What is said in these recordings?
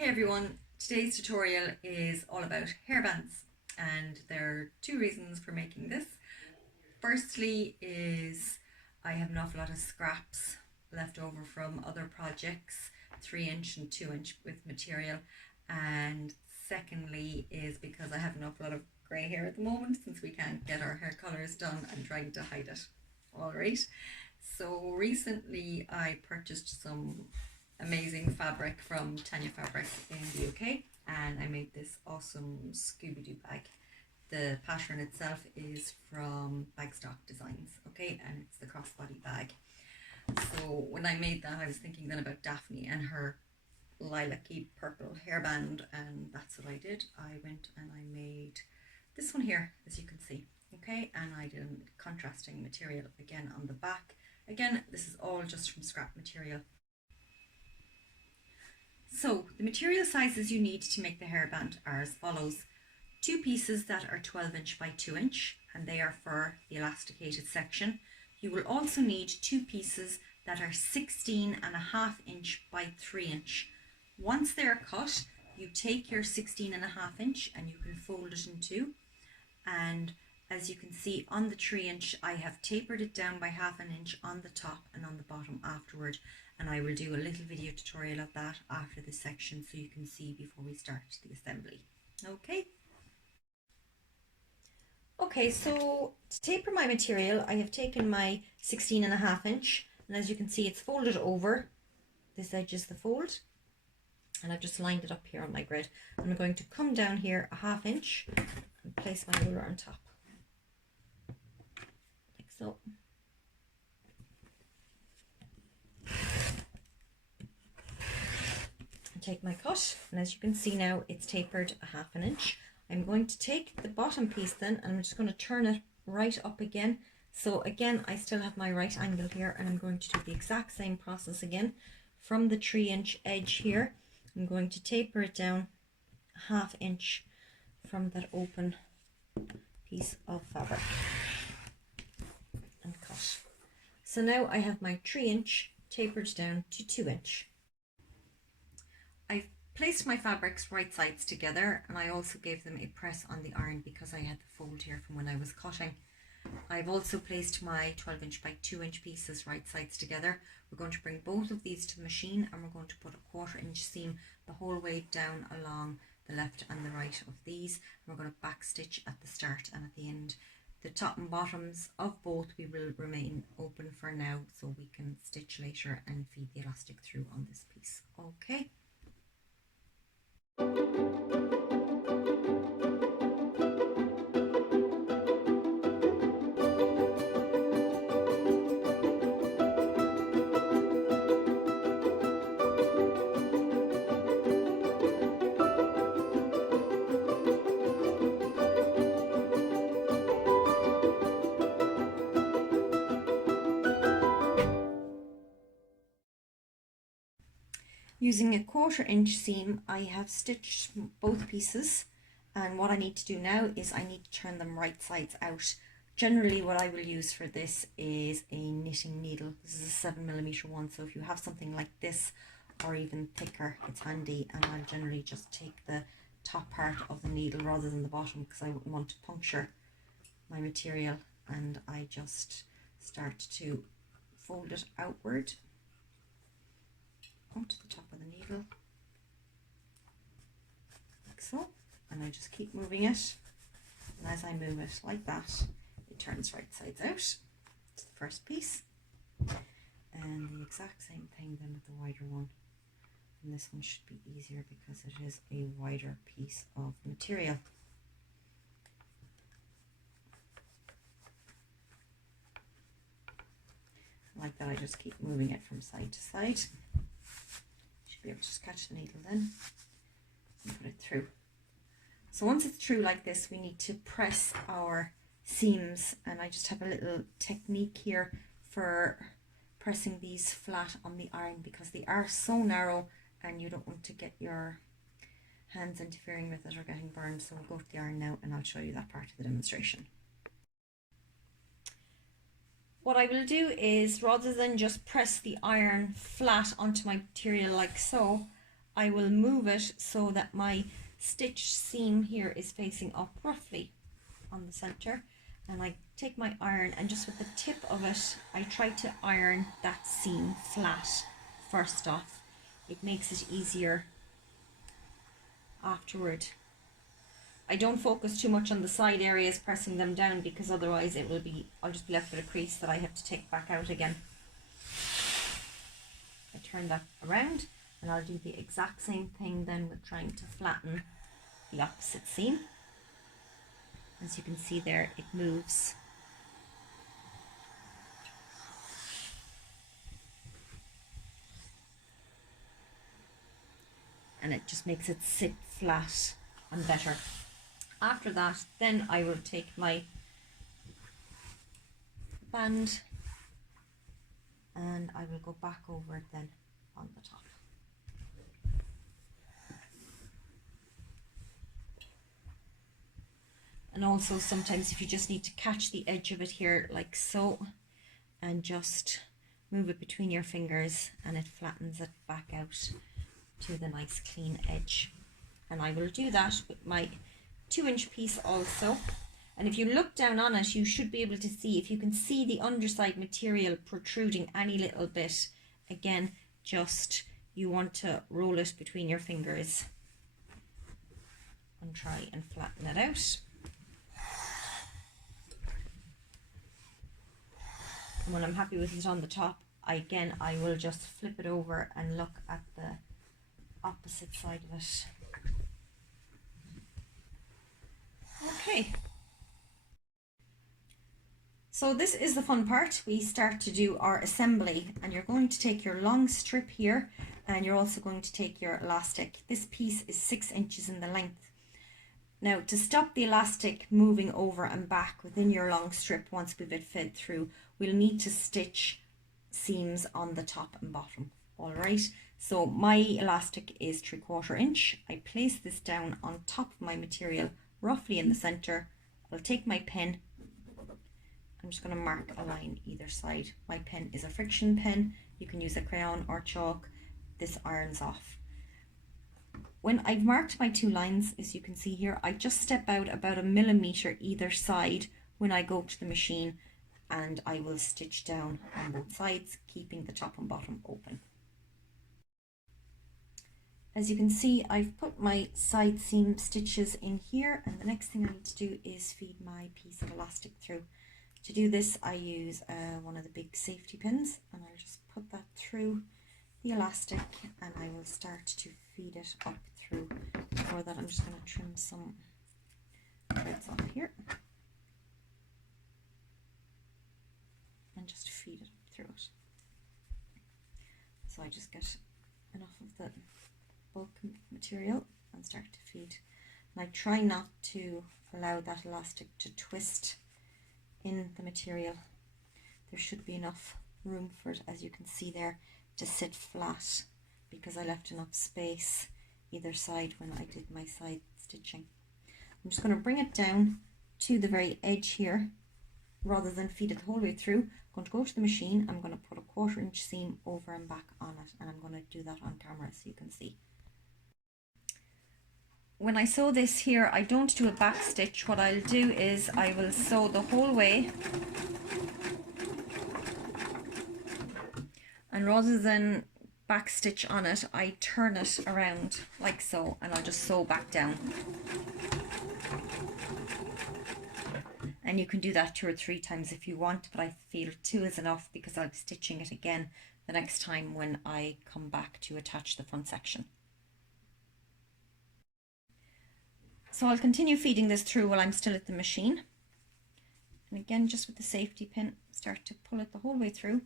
Hey everyone, today's tutorial is all about hairbands and there are two reasons for making this. Firstly is I have an awful lot of scraps left over from other projects, 3" and 2" with material, and secondly is because I have an awful lot of grey hair at the moment since we can't get our hair colours done. I'm trying to hide it. Alright, so recently I purchased some amazing fabric from Tanya Fabric in the UK, and I made this awesome Scooby-Doo bag. The pattern itself is from Bagstock Designs, okay, and it's the crossbody bag. So when I made that, I was thinking then about Daphne and her lilac-y purple hairband, and that's what I did. I went and I made this one here, as you can see, okay, and I did a contrasting material again on the back. Again, this is all just from scrap material. So the material sizes you need to make the hairband are as follows. Two pieces that are 12" by 2", and they are for the elasticated section. You will also need two pieces that are 16.5" by 3". Once they're cut, you take your 16.5" and you can fold it in two. And as you can see on the 3" I have tapered it down by 1/2 inch on the top and on the bottom afterward, and I will do a little video tutorial of that after this section so you can see before we start the assembly. Okay, so to taper my material, I have taken my 16.5", and as you can see it's folded over. This edge is the fold, and I've just lined it up here on my grid. I'm going to come down here 1/2 inch and place my ruler on top, like so. And take my cut, and as you can see now it's tapered 1/2 inch. I'm going to take the bottom piece then, and I'm just going to turn it right up again. So again, I still have my right angle here, and I'm going to do the exact same process again. From the 3" edge here, I'm going to taper it down 1/2 inch from that open piece of fabric and cut. So now I have my 3" tapered down to 2". I've placed my fabrics right sides together, and I also gave them a press on the iron because I had the fold here from when I was cutting. I've also placed my 12" by 2" pieces right sides together. We're going to bring both of these to the machine, and we're going to put a 1/4 inch seam the whole way down along the left and the right of these. And we're going to back stitch at the start and at the end. The top and bottoms of both we will remain open for now, so we can stitch later and feed the elastic through on this piece. Okay. Using a 1/4 inch seam, I have stitched both pieces, and what I need to do now is I need to turn them right sides out. Generally what I will use for this is a knitting needle. This is a 7mm one, so if you have something like this or even thicker, it's handy. And I'll generally just take the top part of the needle rather than the bottom because I wouldn't want to puncture my material, and I just start to fold it outward onto the top of the needle, like so, and I just keep moving it, and as I move it like that, it turns right sides out. It's the first piece, and the exact same thing then with the wider one, and this one should be easier because it is a wider piece of material. Like that, I just keep moving it from side to side. Be able to just catch the needle then and put it through. So once it's through like this, we need to press our seams, and I just have a little technique here for pressing these flat on the iron because they are so narrow and you don't want to get your hands interfering with it or getting burned. So we'll go to the iron now and I'll show you that part of the demonstration. What I will do is, rather than just press the iron flat onto my material like so, I will move it so that my stitch seam here is facing up roughly on the center, and I take my iron and just with the tip of it I try to iron that seam flat first off. It makes it easier afterward. I don't focus too much on the side areas pressing them down, because otherwise I'll just be left with a crease that I have to take back out again. I turn that around and I'll do the exact same thing then with trying to flatten the opposite seam. As you can see there, it moves. And it just makes it sit flat and better. After that, then I will take my band and I will go back over it then on the top. And also sometimes if you just need to catch the edge of it here like so and just move it between your fingers, and it flattens it back out to the nice clean edge. And I will do that with my 2-inch piece also. And if you look down on it, you should be able to see, if you can see the underside material protruding any little bit, again, just you want to roll it between your fingers and try and flatten it out. And when I'm happy with it on the top, I will just flip it over and look at the opposite side of it. Okay. So this is the fun part. We start to do our assembly, and you're going to take your long strip here, and you're also going to take your elastic. This piece is 6 inches in the length. Now, to stop the elastic moving over and back within your long strip once we've it fed through, we'll need to stitch seams on the top and bottom. All right, so my elastic is 3/4 inch. I place this down on top of my material, roughly in the center. I'll take my pen. I'm just going to mark a line either side. My pen is a friction pen. You can use a crayon or chalk. This irons off. When I've marked my 2 lines, as you can see here, I just step out about 1 millimeter either side when I go to the machine, and I will stitch down on both sides, keeping the top and bottom open. As you can see, I've put my side seam stitches in here, and the next thing I need to do is feed my piece of elastic through. To do this, I use one of the big safety pins, and I'll just put that through the elastic, and I will start to feed it up through. Before that, I'm just going to trim some threads off here and just feed it up through it. So I just get enough of the bulk material and start to feed. And I try not to allow that elastic to twist in the material. There should be enough room for it, as you can see there, to sit flat, because I left enough space either side when I did my side stitching. I'm just going to bring it down to the very edge here rather than feed it the whole way through. I'm going to go to the machine. I'm going to put a 1/4 inch seam over and back on it, and I'm going to do that on camera so you can see. When I sew this here, I don't do a back stitch. What I'll do is I will sew the whole way, and rather than back stitch on it, I turn it around like so, and I'll just sew back down. And you can do that 2 or 3 times if you want, but I feel 2 is enough because I'll be stitching it again the next time when I come back to attach the front section. So I'll continue feeding this through while I'm still at the machine. And again, just with the safety pin, start to pull it the whole way through.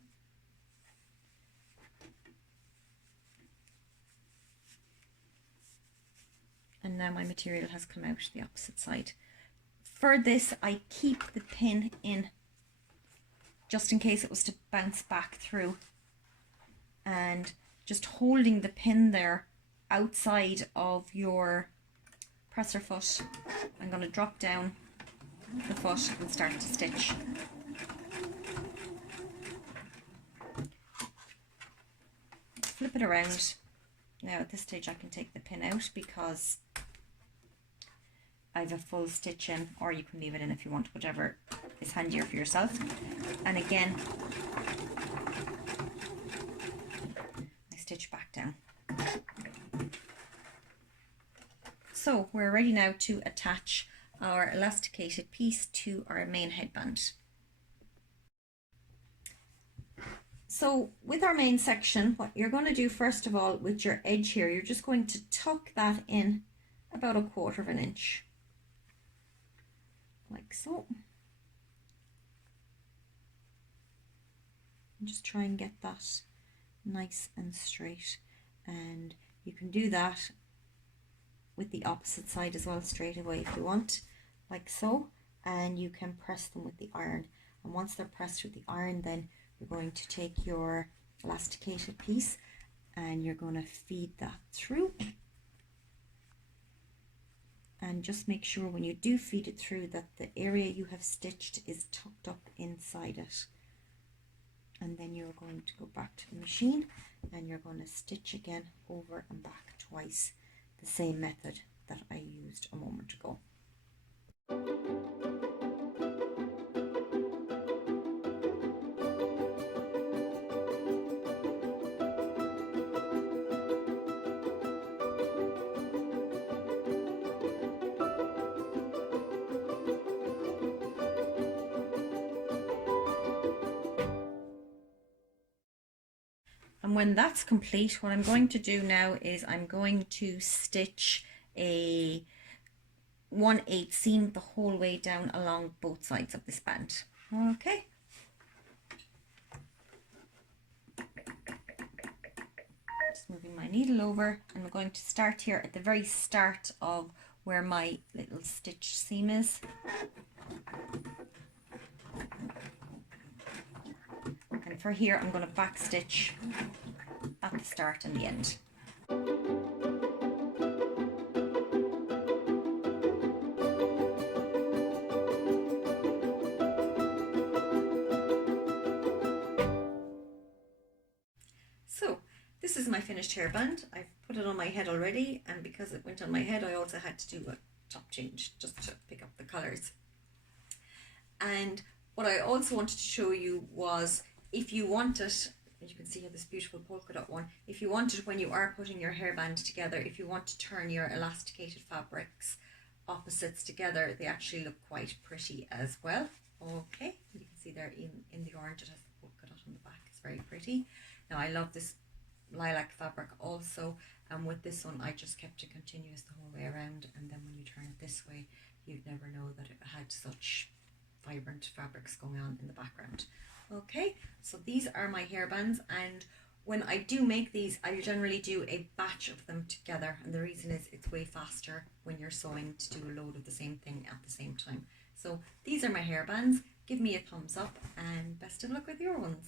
And now my material has come out the opposite side. For this, I keep the pin in just in case it was to bounce back through. And just holding the pin there outside of your presser foot, I'm going to drop down the foot and start to stitch. Flip it around. Now at this stage I can take the pin out because I have a full stitch in, or you can leave it in if you want, whichever is handier for yourself. And again, I stitch back down. So we're ready now to attach our elasticated piece to our main headband. So with our main section, what you're going to do first of all with your edge here, you're just going to tuck that in about 1/4 inch, like so. And just try and get that nice and straight. And you can do that with the opposite side as well straight away if you want, like so. And you can press them with the iron. And once they're pressed with the iron, then you're going to take your elasticated piece and you're going to feed that through. And just make sure when you do feed it through that the area you have stitched is tucked up inside it. And then you're going to go back to the machine and you're going to stitch again over and back twice, the same method that I used a moment ago. And when that's complete, what I'm going to do now is I'm going to stitch a 1/8 seam the whole way down along both sides of this band. Okay. Just moving my needle over, and I'm going to start here at the very start of where my little stitch seam is. And for here, I'm going to back stitch at the start and the end. So this is my finished hairband. I've put it on my head already, and because it went on my head, I also had to do a top change just to pick up the colours. And what I also wanted to show you was, if you want it, as you can see here, this beautiful polka dot one, if you want it when you are putting your hairband together, if you want to turn your elasticated fabrics opposites together, they actually look quite pretty as well. Okay, you can see there in the orange it has the polka dot on the back. It's very pretty. Now I love this lilac fabric also, and with this one I just kept it continuous the whole way around, and then when you turn it this way you'd never know that it had such vibrant fabrics going on in the background. Okay, so these are my hairbands, and when I do make these I generally do a batch of them together, and the reason is it's way faster when you're sewing to do a load of the same thing at the same time. So these are my hairbands. Give me a thumbs up and best of luck with your ones.